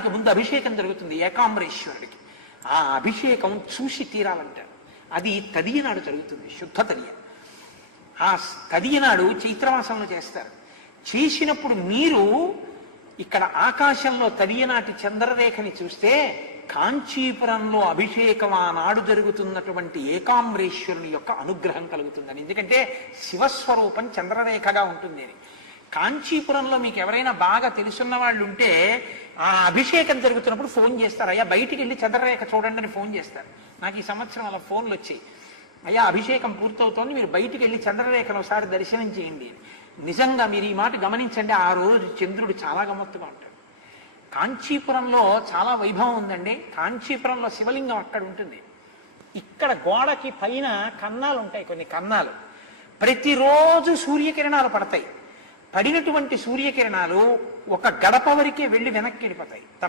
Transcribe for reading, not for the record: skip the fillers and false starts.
అర్ధరాత్రికి ముందు అభిషేకం జరుగుతుంది ఏకాంబరేశ్వరుడికి. ఆ అభిషేకం చూసి తీరాలంటారు. అది తదియ నాడు జరుగుతుంది, శుద్ధ తదియ. ఆ తదియ నాడు చైత్రమాసంలో చేస్తారు. చేసినప్పుడు మీరు ఇక్కడ ఆకాశంలో తదియనాటి చంద్రరేఖని చూస్తే కాంచీపురంలో అభిషేకం ఆనాడు జరుగుతున్నటువంటి ఏకాంబరేశ్వరుని యొక్క అనుగ్రహం కలుగుతుందని. ఎందుకంటే శివస్వరూపం చంద్రరేఖగా ఉంటుంది అని. కాంచీపురంలో మీకు ఎవరైనా బాగా తెలుసున్న వాళ్ళు ఉంటే ఆ అభిషేకం జరుగుతున్నప్పుడు ఫోన్ చేస్తారు, అయ్యా బయటికి వెళ్ళి చంద్రరేఖ చూడండి అని ఫోన్ చేస్తారు. నాకు ఈ సంవత్సరం అలా ఫోన్లు వచ్చాయి, అయ్యా అభిషేకం పూర్తవుతోంది, మీరు బయటికి వెళ్ళి చంద్రరేఖను ఒకసారి దర్శనం చేయండి. నిజంగా మీరు ఈ మాట గమనించండి, ఆ రోజు చంద్రుడు చాలా గమ్మత్తుగా ఉంటాడు. కాంచీపురంలో చాలా వైభవం ఉందండి. కాంచీపురంలో శివలింగం అక్కడ ఉంటుంది. ఇక్కడ గోడకి పైన కన్నాలు ఉంటాయి, కొన్ని కన్నాలు. ప్రతిరోజు సూర్యకిరణాలు పడతాయి. పడినటువంటి సూర్యకిరణాలు ఒక గడప వరకే వెళ్ళి వెనక్కి వెళ్ళిపోతాయి.